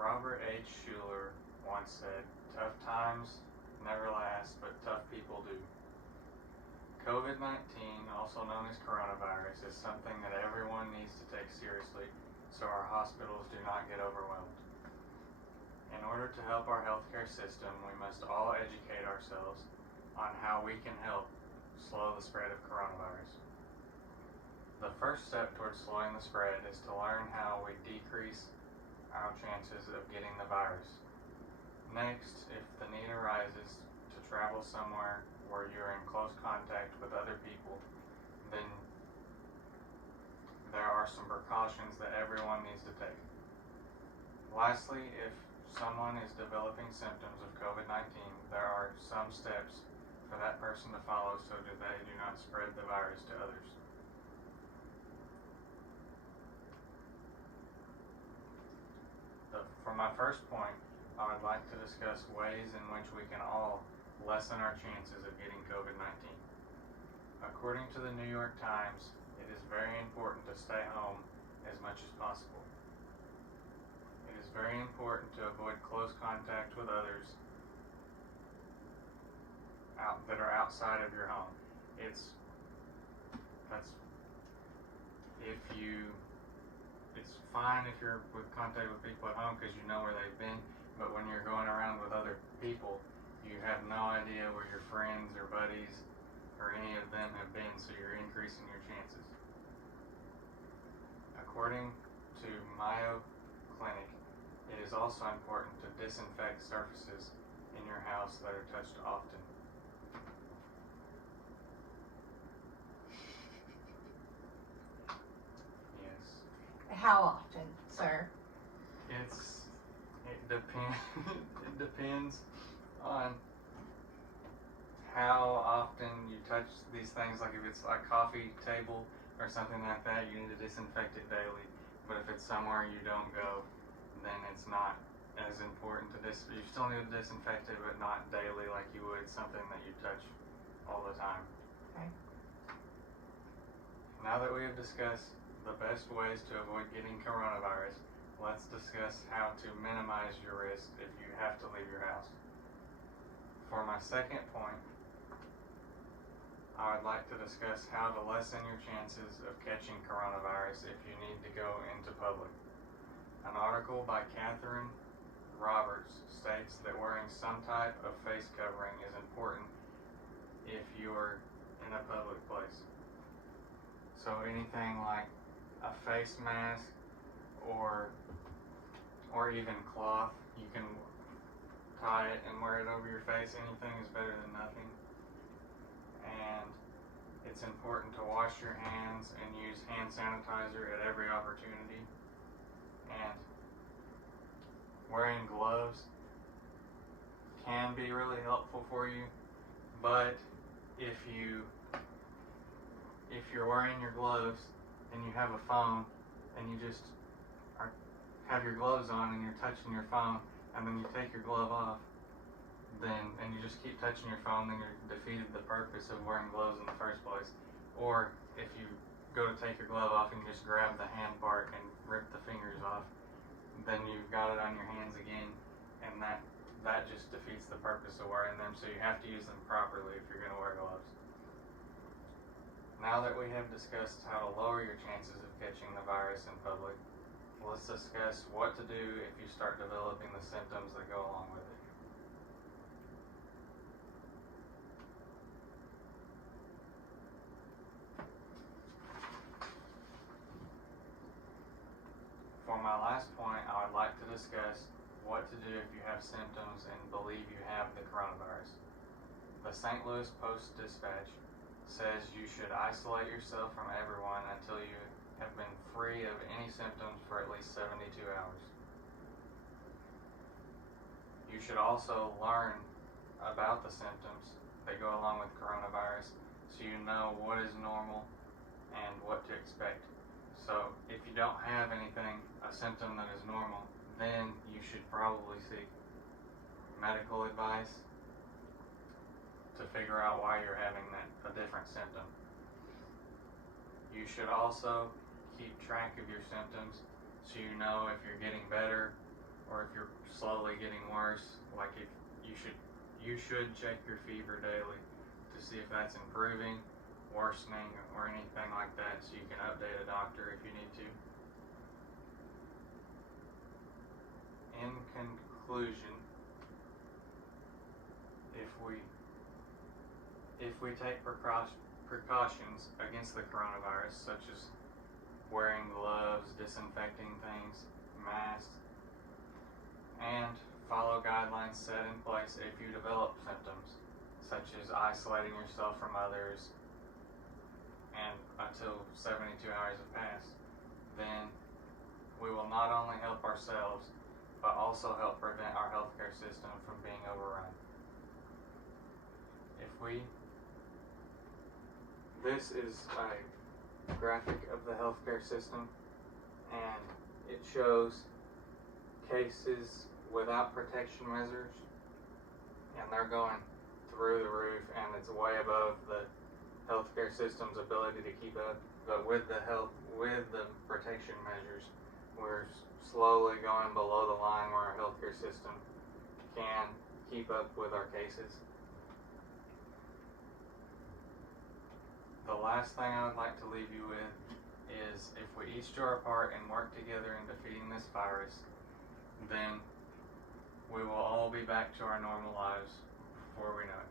Robert H. Schuller once said, "Tough times never last, but tough people do." COVID-19, also known as coronavirus, is something that everyone needs to take seriously so our hospitals do not get overwhelmed. In order to help our healthcare system, we must all educate ourselves on how we can help slow the spread of coronavirus. The first step towards slowing the spread is to learn how we decrease our chances of getting the virus. Next, if the need arises to travel somewhere where you're in close contact with other people, then there are some precautions that everyone needs to take. Lastly, if someone is developing symptoms of COVID-19, there are some steps for that person to follow so that they do not spread the virus to others. For my first point, I would like to discuss ways in which we can all lessen our chances of getting COVID-19. According to the New York Times, it is very important to stay home as much as possible. It is very important to avoid close contact with others that are outside of your home. It's fine if you're with contact with people at home because you know where they've been, but when you're going around with other people, you have no idea where your friends or buddies or any of them have been, so you're increasing your chances. According to Mayo Clinic, it is also important to disinfect surfaces in your house that are touched often. Yes. How often, sir? It depends on how often you touch these things. Like if it's like coffee table or something like that, you need to disinfect it daily. But if it's somewhere you don't go, then it's not as important to you still need to disinfect it, but not daily like you would something that you touch all the time. Okay. Now that we have discussed the best ways to avoid getting coronavirus, let's discuss how to minimize your risk if you have to leave your house. For my second point, I would like to discuss how to lessen your chances of catching coronavirus if you need to go into public. An article by Catherine Roberts states that wearing some type of face covering is important if you're in a public place. So anything like a face mask or even cloth, you can tie it and wear it over your face. Anything is better than nothing. And it's important to wash your hands and use hand sanitizer at every opportunity. And wearing gloves can be really helpful for you, but if you're wearing your gloves and you have a phone and you just have your gloves on and you're touching your phone and then you take your glove off, and you just keep touching your phone, then you're defeated the purpose of wearing gloves in the first place. Or if you go to take your glove off and you just grab the hand part and rip the fingers off, then you've got it on your hands again, and that just defeats the purpose of wearing them. So you have to use them properly if you're going to wear gloves. Now that we have discussed how to lower your chances of catching the virus in public, let's discuss what to do if you start developing the symptoms that go along with it. For my last point, I would like to discuss what to do if you have symptoms and believe you have the coronavirus. The St. Louis Post-Dispatch says you should isolate yourself from everyone until you have been free of any symptoms for at least 72 hours. You should also learn about the symptoms that go along with coronavirus so you know what is normal and what to expect. So if you don't have anything, a symptom that is normal, then you should probably seek medical advice to figure out why you're having a different symptom. You should also keep track of your symptoms so you know if you're getting better or if you're slowly getting worse, like if you should check your fever daily to see if that's improving, worsening, or anything like that, so you can update a doctor if you need to. In conclusion, if we take precautions against the coronavirus, such as wearing gloves, disinfecting things, masks, and follow guidelines set in place if you develop symptoms, such as isolating yourself from others and until 72 hours have passed, then we will not only help ourselves, but also help prevent our healthcare system from being overrun. This is a graphic of the healthcare system, and it shows cases without protection measures, and they're going through the roof, and it's way above the healthcare system's ability to keep up. But with the protection measures, we're slowly going below the line where our healthcare system can keep up with our cases. The last thing I would like to leave you with is, if we each do our part and work together in defeating this virus, then we will all be back to our normal lives before we know it.